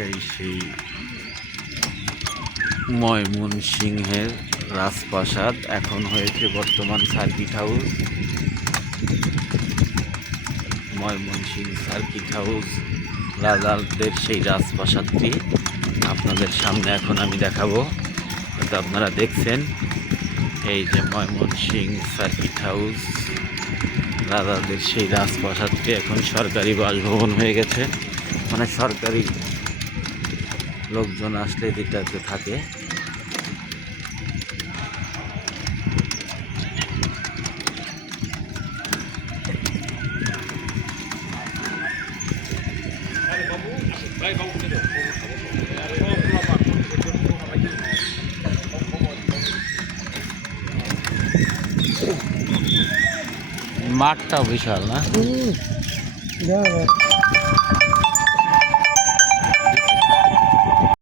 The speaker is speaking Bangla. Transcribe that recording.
এটাই সেই ময়মনসিংহের রাজপ্রাসাদ, এখন হয়েছে বর্তমান circuit house. Mymensingh circuit house রাজাদের সেই রাজপ্রাসাদটি আপনাদের সামনে এখন আমি দেখাবো। হয়তো আপনারা দেখছেন, এই যে ময়মনসিংহ সার্কিট হাউস রাজাদের সেই রাজপ্রাসাদটি এখন সরকারি বাসভবন হয়ে গেছে। মানে সরকারি লোকজন আসলে যেটাতে থাকে। মাঠটাও বিশাল না?